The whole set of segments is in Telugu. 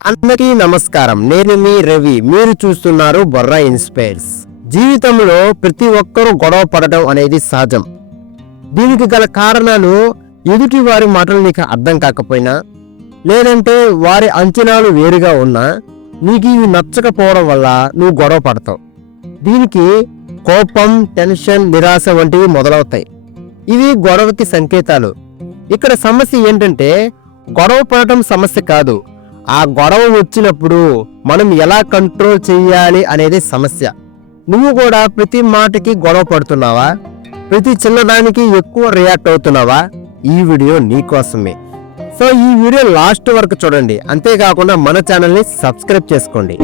అందరికీ నమస్కారం. నేను మీ రవి. మీరు చూస్తున్నారు బొర్రా ఇన్స్పైర్స్. జీవితంలో ప్రతి ఒక్కరూ గొడవ పడటం అనేది సహజం. దీనికి గల కారణాలు ఎదుటి వారి మాటలు నీకు అర్థం కాకపోయినా, లేదంటే వారి అంచనాలు వేరుగా ఉన్నా, నీకు ఇవి నచ్చకపోవడం వల్ల నువ్వు గొడవ పడతావు. దీనికి కోపం, టెన్షన్, నిరాశ వంటివి మొదలవుతాయి. ఇవి గొడవకి సంకేతాలు. ఇక్కడ సమస్య ఏంటంటే, గొడవ పడటం సమస్య కాదు, ఆ గొడవ వచ్చినప్పుడు మనం ఎలా కంట్రోల్ చేయాలి అనేది సమస్య. నువ్వు కూడా ప్రతి మాటకి గొడవ పడుతున్నావా? ప్రతి చిన్నదానికి ఎక్కువ రియాక్ట్ అవుతున్నావా? ఈ వీడియో నీకోసమే. సో ఈ వీడియో లాస్ట్ వరకు చూడండి. అంతేకాకుండా మన ఛానల్ని సబ్స్క్రైబ్ చేసుకోండి.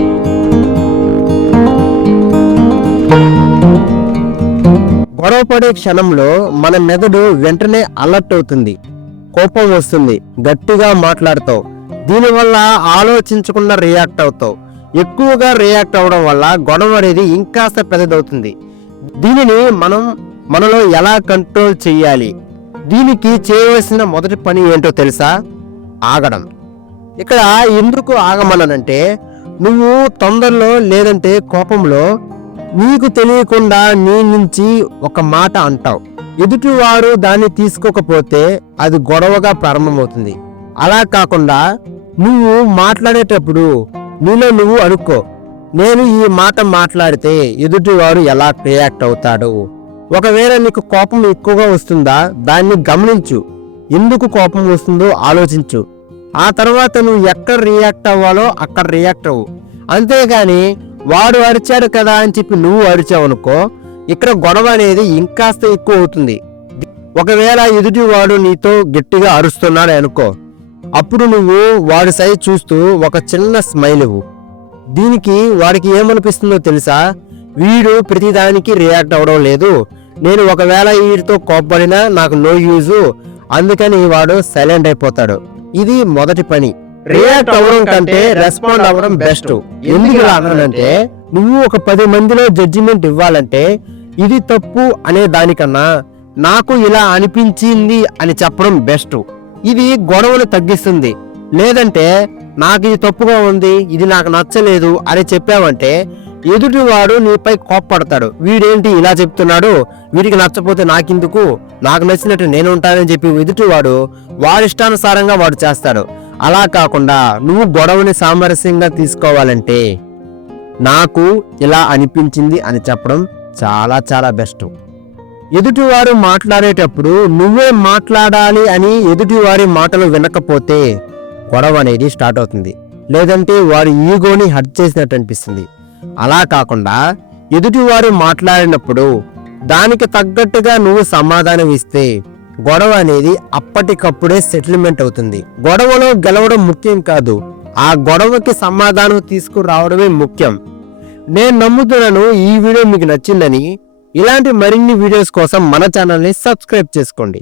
గొడవ పడే క్షణంలో మన మెదడు వెంటనే అలర్ట్ అవుతుంది. కోపం వస్తుంది, గట్టిగా మాట్లాడతావు. దీనివల్ల ఆలోచించకుండా రియాక్ట్ అవుతావు. ఎక్కువగా రియాక్ట్ అవ్వడం వల్ల గొడవ అనేది ఇంకాస్త పెద్దదవుతుంది. దీనిని మనలో ఎలా కంట్రోల్ చేయాలి? దీనికి చేయవలసిన మొదటి పని ఏంటో తెలుసా? ఆగడం. ఇక్కడ ఎందుకు ఆగమన్నానంటే, నువ్వు తొందరలో లేదంటే కోపంలో నీకు తెలియకుండా నీ నుంచి ఒక మాట అంటావు. ఎదుటివారు దాన్ని తీసుకోకపోతే అది గొడవగా ప్రారంభమవుతుంది. అలా కాకుండా నువ్వు మాట్లాడేటప్పుడు నీలో నువ్వు అనుకో, నేను ఈ మాట మాట్లాడితే ఎదుటివారు ఎలా రియాక్ట్ అవుతాడు. ఒకవేళ నీకు కోపం ఎక్కువగా వస్తుందా, దాన్ని గమనించు. ఎందుకు కోపం వస్తుందో ఆలోచించు. ఆ తర్వాత నువ్వు ఎక్కడ రియాక్ట్ అవ్వాలో అక్కడ రియాక్ట్ అవ్వు. అంతేగాని వాడు అరిచాడు కదా అని చెప్పి నువ్వు అరిచావు అనుకో, ఇక్కడ గొడవ అనేది ఇంకాస్త ఎక్కువ అవుతుంది. ఒకవేళ ఎదుటివాడు నీతో గట్టిగా అరుస్తున్నాడు అనుకో, అప్పుడు నువ్వు వాడి సైజ్ చూస్తూ ఒక చిన్న స్మైల్ ఇవ్వు. దీనికి వాడికి ఏమనిపిస్తుందో తెలుసా? వీడు ప్రతిదానికి రియాక్ట్ అవ్వడం లేదు, నేను ఒకవేళ వీడితో కోప్పడినా నాకు నో యూజు, అందుకని వాడు సైలెంట్ అయిపోతాడు. ఇది మొదటి పని. రియాక్ట్ అవ్వడం కంటే రెస్పాండ్ అవ్వడం బెస్ట్. ఎందుకు అన్నానంటే, నువ్వు ఒక 10 మందిలో జడ్జిమెంట్ ఇవ్వాలంటే ఇది తప్పు అనే దానికన్నా నాకు ఇలా అనిపించింది అని చెప్పడం బెస్ట్. ఇది గొడవలు తగ్గిస్తుంది. లేదంటే నాకు ఇది తప్పుగా ఉంది, ఇది నాకు నచ్చలేదు అని చెప్పావంటే ఎదుటివాడు నీపై కోప్పడతాడు. వీడేంటి ఇలా చెప్తున్నాడు, వీడికి నచ్చపోతే నాకెందుకు, నాకు నచ్చినట్టు నేను ఉంటానని చెప్పి ఎదుటివాడు వాడిష్టానుసారంగా వాడు చేస్తాడు. అలా కాకుండా నువ్వు గొడవని సామరస్యంగా తీసుకోవాలంటే నాకు ఇలా అనిపించింది అని చెప్పడం చాలా చాలా బెస్ట్. ఎదుటివారు మాట్లాడేటప్పుడు నువ్వే మాట్లాడాలి అని ఎదుటివారి మాటలు వినకపోతే గొడవ అనేది స్టార్ట్ అవుతుంది. లేదంటే వారి ఈగోని హర్ట్ చేసినట్టు అనిపిస్తుంది. అలా కాకుండా ఎదుటివారు మాట్లాడినప్పుడు దానికి తగ్గట్టుగా నువ్వు సమాధానం ఇస్తే గొడవ అనేది అప్పటికప్పుడే సెటిల్మెంట్ అవుతుంది. గొడవలో గెలవడం ముఖ్యం కాదు, ఆ గొడవకి సమాధానం తీసుకురావడమే ముఖ్యం. నేను నమ్ముతున్నాను ఈ వీడియో మీకు నచ్చిందని. ఇలాంటి మరిన్ని వీడియోస్ కోసం మన ఛానల్ని సబ్స్క్రైబ్ చేసుకోండి.